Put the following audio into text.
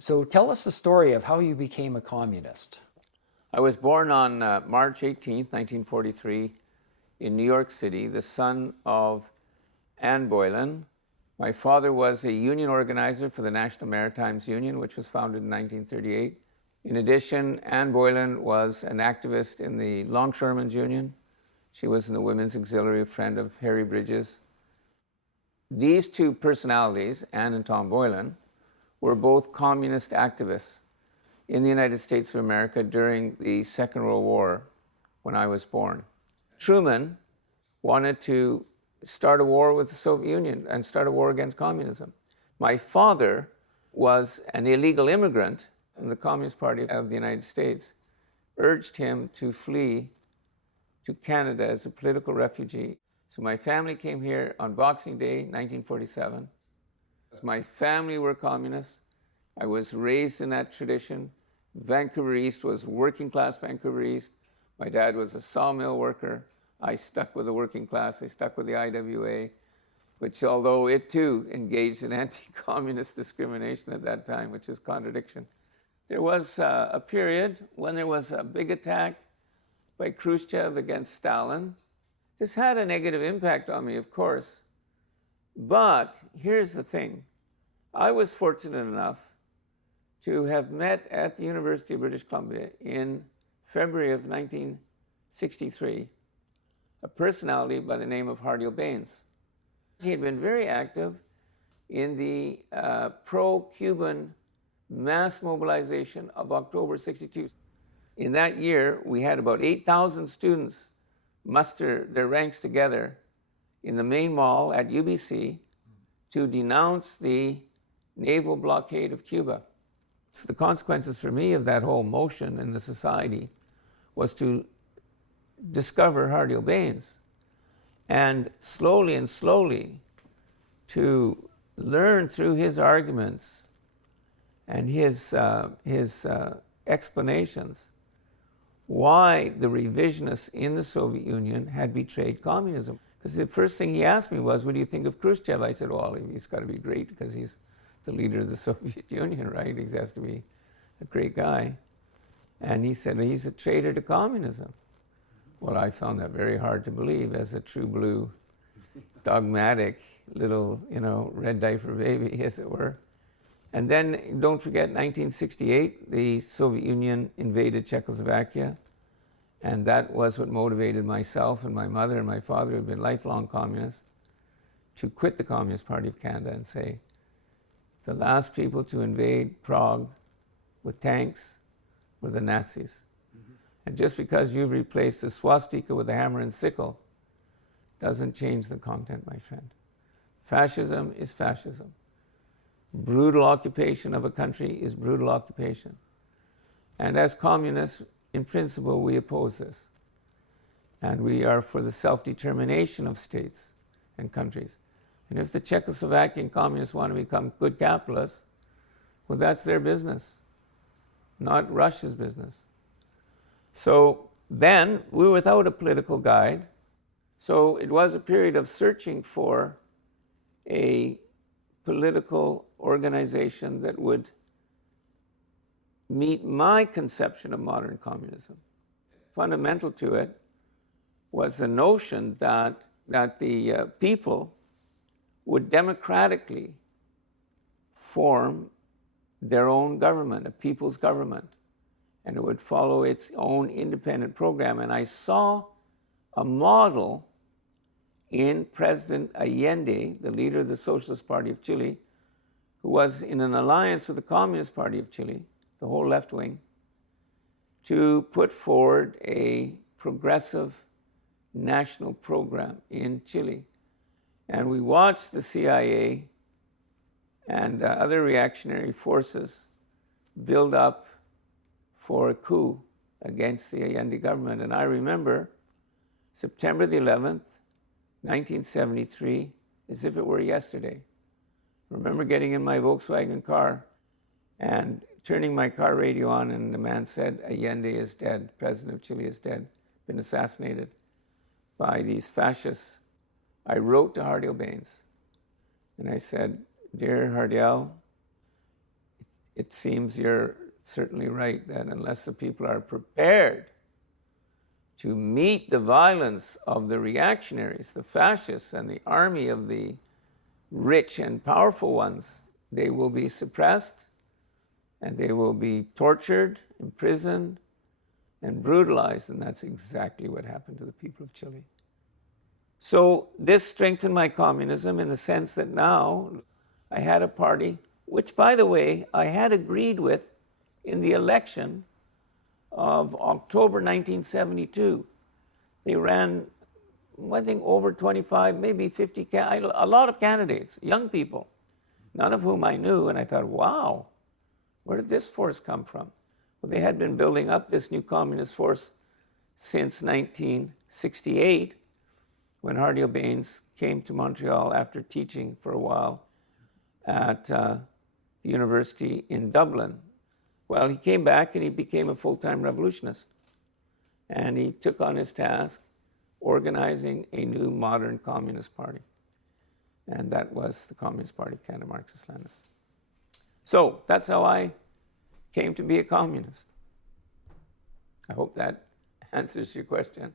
So tell us the story of how you became a communist. I was born on March 18th, 1943, in New York City, the son of Anne Boylan. My father was a union organizer for the National Maritime Union, which was founded in 1938. In addition, Anne Boylan was an activist in the Longshoremen's Union. She was in the Women's Auxiliary, a friend of Harry Bridges. These two personalities, Anne and Tom Boylan, were both communist activists in the United States of America during the Second World War when I was born. Truman wanted to start a war with the Soviet Union and start a war against communism. My father was an illegal immigrant, and the Communist Party of the United States urged him to flee to Canada as a political refugee. So my family came here on Boxing Day, 1947. My family were communists. I was raised in that tradition. Vancouver East was working class Vancouver East. My dad was a sawmill worker. I stuck with the working class. I stuck with the IWA, which, although it too engaged in anti-communist discrimination at that time, which is contradiction. There was a period when there was a big attack by Khrushchev against Stalin. This had a negative impact on me, of course. But here's the thing. I was fortunate enough to have met at the University of British Columbia in February of 1963 a personality by the name of Hardiel Baines. He had been very active in the pro-Cuban mass mobilization of October 62. In that year, we had about 8,000 students muster their ranks together in the main mall at UBC to denounce the naval blockade of Cuba. So the consequences for me of that whole motion in the society was to discover Hardiel Baines and slowly to learn through his arguments and his explanations why the revisionists in the Soviet Union had betrayed communism. Because the first thing he asked me was, what do you think of Khrushchev? I said, well, he's got to be great because he's the leader of the Soviet Union, right? He has to be a great guy. And he said, he's a traitor to communism. Well, I found that very hard to believe as a true blue, dogmatic little, red diaper baby, as it were. And then, don't forget, 1968, the Soviet Union invaded Czechoslovakia. And that was what motivated myself and my mother and my father, who had been lifelong communists, to quit the Communist Party of Canada and say, the last people to invade Prague with tanks were the Nazis. Mm-hmm. And just because you've replaced the swastika with a hammer and sickle doesn't change the content, my friend. Fascism is fascism. Brutal occupation of a country is brutal occupation. And as communists, in principle, we oppose this. And we are for the self-determination of states and countries. And if the Czechoslovakian communists want to become good capitalists, well, that's their business, not Russia's business. So then we were without a political guide. So it was a period of searching for a political organization that would meet my conception of modern communism. Fundamental to it was the notion that the people would democratically form their own government, a people's government, and it would follow its own independent program. And I saw a model in President Allende, the leader of the Socialist Party of Chile, who was in an alliance with the Communist Party of Chile, the whole left wing, to put forward a progressive national program in Chile. And we watched the CIA and other reactionary forces build up for a coup against the Allende government. And I remember September the 11th, 1973, as if it were yesterday. I remember getting in my Volkswagen car and turning my car radio on, and the man said, Allende is dead, President of Chile is dead, been assassinated by these fascists. I wrote to Hardiel Baines, and I said, dear Hardiel, it seems you're certainly right that unless the people are prepared to meet the violence of the reactionaries, the fascists, and the army of the rich and powerful ones, they will be suppressed and they will be tortured, imprisoned, and brutalized. And that's exactly what happened to the people of Chile. So this strengthened my communism in the sense that now I had a party, which, by the way, I had agreed with in the election of October 1972. They ran, I think, over 25, maybe 50, a lot of candidates, young people, none of whom I knew. And I thought, wow, where did this force come from? Well, they had been building up this new communist force since 1968, when Hardy O'Baines came to Montreal after teaching for a while at the university in Dublin. Well, he came back and he became a full-time revolutionist. And he took on his task organizing a new modern communist party. And that was the Communist Party of Canada, Marxist-Leninists. So that's how I came to be a communist. I hope that answers your question.